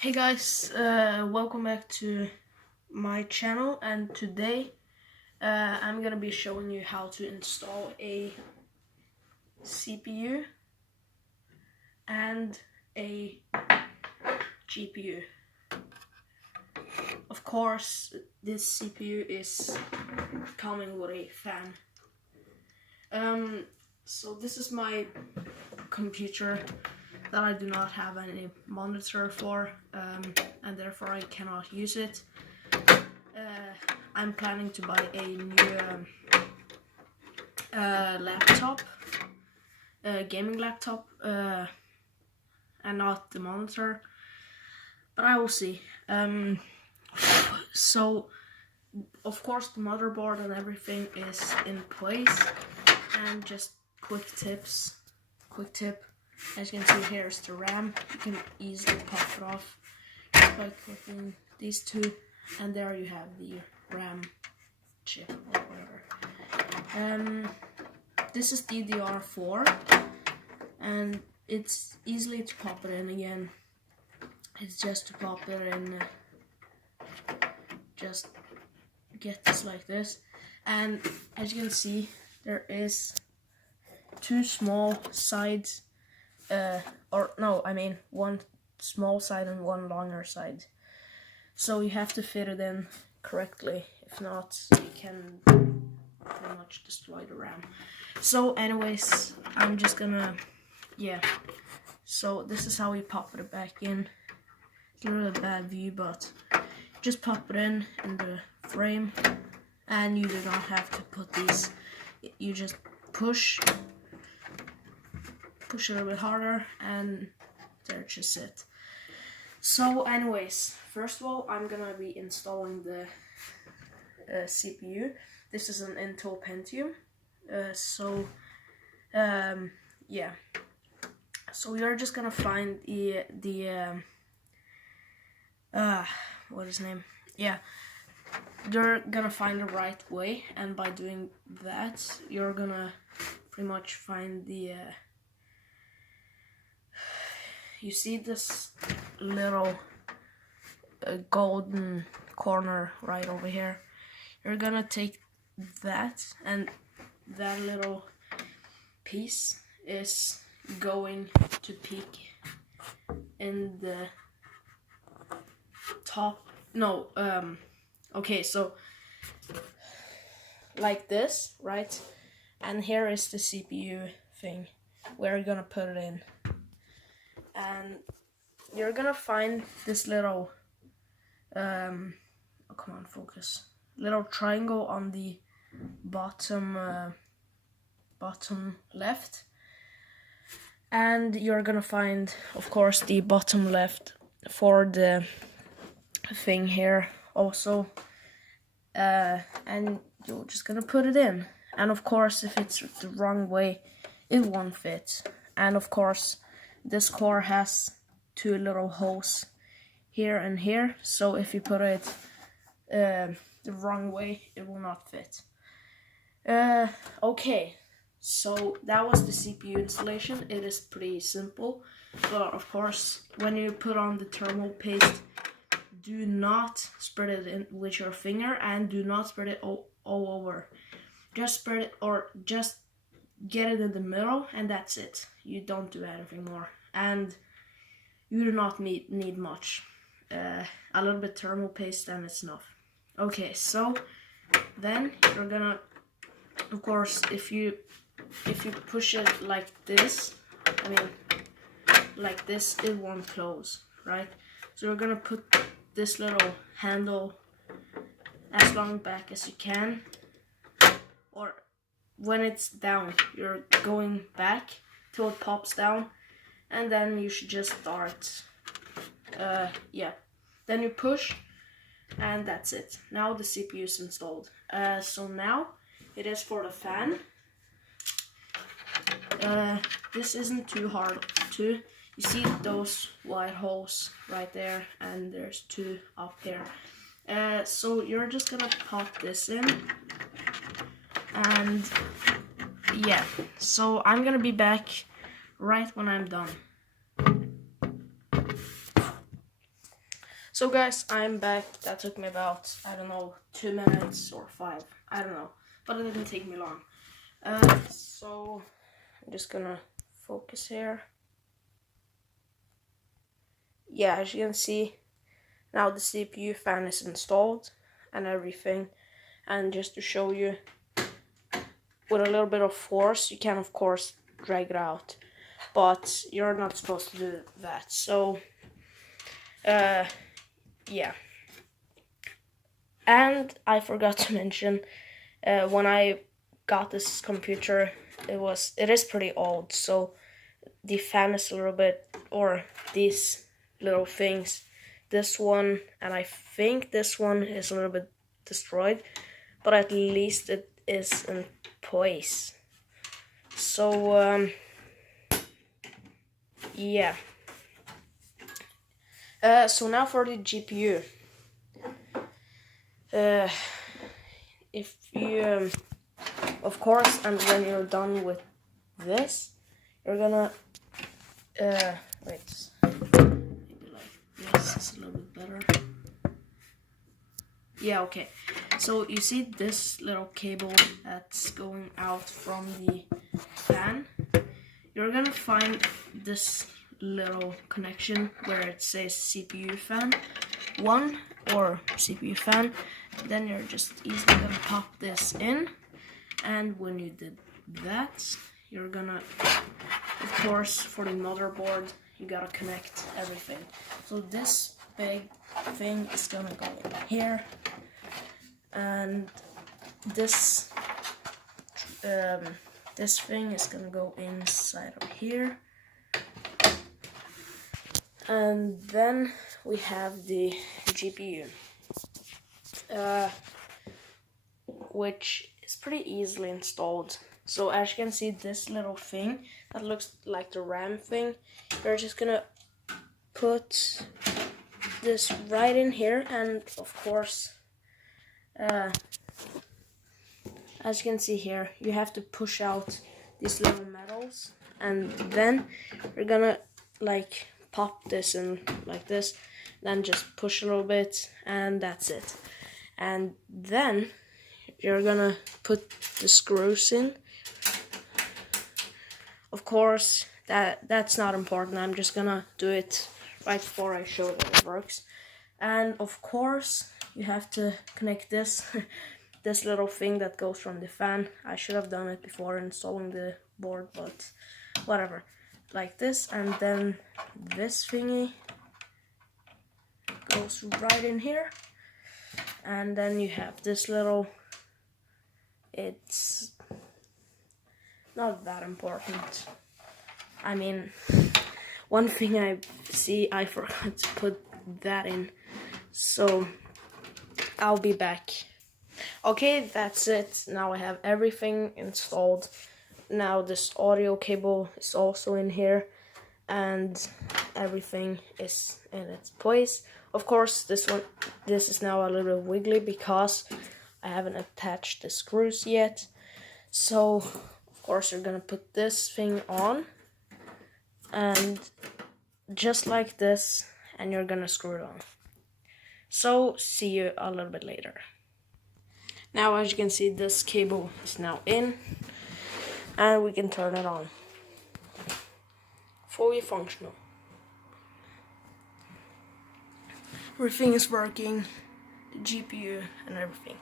Hey guys, welcome back to my channel, and today I'm gonna be showing you how to install a CPU and a GPU. Of course, this CPU is coming with a fan. So this is my computer that I do not have any monitor for, and therefore I cannot use it. I'm planning to buy a new laptop, gaming laptop, and not the monitor, but I will see. So of course the motherboard and everything is in place, and just quick tip, as you can see, here's the RAM. You can easily pop it off just by clicking these two, and there you have the RAM chip or whatever. This is DDR4, and it's easily to pop it in again. It's just to pop it in, just get this like this, and as you can see, there is two small sides, one small side and one longer side. So you have to fit it in correctly. If not, you can pretty much destroy the RAM. So anyways, I'm just gonna, so this is how we pop it back in. It's a really bad view, but just pop it in the frame, and you do not have to put these. You just push a little bit harder, and there's just it. So anyways, first of all, I'm gonna be installing the CPU. This is an Intel Pentium. So we are just gonna find what is his name? You're gonna find the right way, and by doing that, you're gonna pretty much find the you see this little golden corner right over here. You're gonna take that, and that little piece is going to peek in the top. Okay, so like this, right? And here is the CPU thing. We're gonna put it in, and you're gonna find this little come on, focus, little triangle on the bottom left, and you're gonna find, of course, the bottom left for the thing here also, and you're just gonna put it in. And of course, if it's the wrong way, it won't fit. And of course, this core has two little holes here and here, so if you put it the wrong way, it will not fit. Okay, so that was the CPU installation. It is pretty simple, but of course, when you put on the thermal paste, do not spread it in with your finger, and do not spread it all over. Just spread it, or just get it in the middle, and that's it. You don't do anything more, and you do not need much. A little bit thermal paste, and it's enough. Okay, so then you're gonna, of course, if you push it like this, like this, it won't close, right? So you're gonna put this little handle as long back as you can, or when it's down, you're going back till it pops down, and then you should just start. Then you push, and that's it. Now the CPU is installed. So now it is for the fan. This isn't too hard to. You see those white holes right there, and there's two up here. So you're just gonna pop this in, and so I'm gonna be back right when I'm done. So guys, I'm back. That took me about, I don't know, 2 minutes or 5. I don't know. But it didn't take me long. So I'm just gonna focus here. Yeah, as you can see, now the CPU fan is installed and everything. And just to show you, with a little bit of force, you can of course drag it out. But you're not supposed to do that. So, yeah. And I forgot to mention, when I got this computer, it is pretty old, so the fan is a little bit, or these little things, this one and I think this one is a little bit destroyed, but at least it is in place. So yeah. So now for the GPU. If you of course, and when you're done with this, you're gonna wait, maybe like this is a little bit better. Yeah, okay. So you see this little cable that's going out from the fan. You're gonna find this little connection where it says CPU fan 1 or CPU fan. Then you're just easily gonna pop this in, and when you did that, you're gonna, of course, for the motherboard, you gotta connect everything. So this big thing is gonna go in here, and this this thing is gonna go inside of here, and then we have the GPU, which is pretty easily installed. So as you can see, this little thing that looks like the RAM thing, you're just gonna put this right in here, and of course, as you can see here, you have to push out these little metals, and then you're gonna like pop this in like this, then just push a little bit, and that's it. And then you're gonna put the screws in. Of course, that's not important. I'm just gonna do it right before I show that it works. And of course, you have to connect this this little thing that goes from the fan. I should have done it before installing the board, but whatever. Like this, and then this thingy goes right in here. And then you have this little, it's not that important. I mean, one thing I see, I forgot to put that in, so I'll be back. Okay, that's it. Now I have everything installed. Now this audio cable is also in here, and everything is in its place. Of course, this is now a little bit wiggly because I haven't attached the screws yet. So, of course, you're gonna put this thing on, and just like this, and you're gonna screw it on. So, see you a little bit later. Now, as you can see, this cable is now in, and we can turn it on. Fully functional. Everything is working, the GPU and everything.